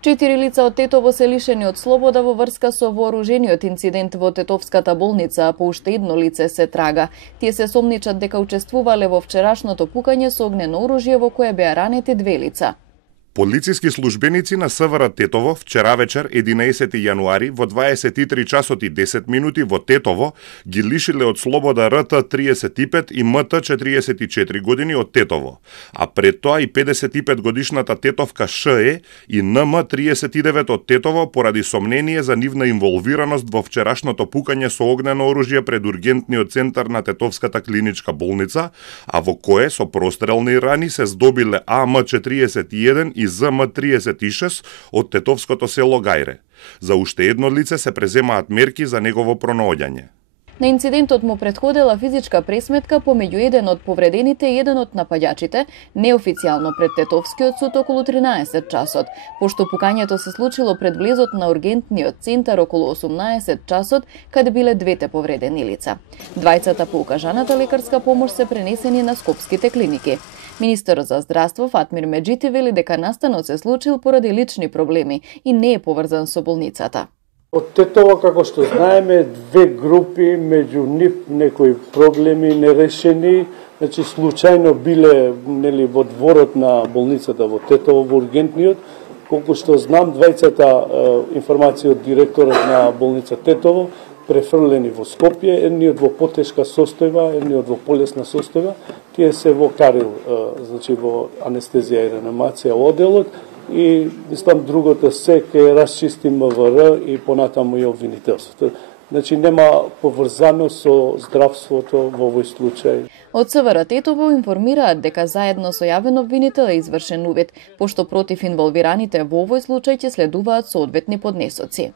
4 лица од Тетово се лишени од слобода во врска со вооружениот инцидент во Тетовската болница, а по уште едно лице се трага. Тие се сомничат дека учествувале во вчерашното пукање со огнено оружје во кое беа ранети 2 лица. Полициски службеници на СВР Тетово вчера вечер 11 јануари во 23 часот и 10 минути во Тетово ги лишиле од слобода РТ 35 и МТ 44 години од Тетово, а пред тоа и 55 годишната тетовка ШЕ и НМ 39 од Тетово поради сомнение за нивна инволвираност во вчерашното пукање со огнено оружје пред ургентниот центар на Тетовската клиничка болница, а во кое со прострелни рани се здобиле АМ 41 и ЗМ 36 од тетовското село Гајре. За уште едно лице се преземаат мерки за негово пронаоѓање. На инцидентот му претходела физичка пресметка помеѓу еден од повредените и еден од напаѓачите, неофицијално пред Тетовскиот суд околу 13 часот, пошто пукањето се случило пред влезот на ургентниот центар околу 18 часот, каде биле двете повредени лица. Двајцата по укажаната лекарска помош се пренесени на скопските клиники. Министерот за здравство Фатмир Меджити вели дека настанот се случил поради лични проблеми и не е поврзан со болницата. Од Тетово, како што знаеме, 2 групи, меѓу нив некои проблеми нерешени, значи случајно биле во дворот на болницата во Тетово, во ургентниот. Колку што знам, двајцата информација од директорот на болница Тетово префрлени во Скопје, едниот во потешка состојба, едниот во полесна состојба, тие се во Карил, значи во анестезија и реанимација оделот, и мислам другото се ќе расчисти МВР и понатаму и обвинителството. Значи нема поврзано со здравството во овој случај. Од СВР Тетово информираат дека заедно со јавен обвинител е извршен увид, пошто против инволвираните во овој случај ќе следуваат соодветни поднесоци.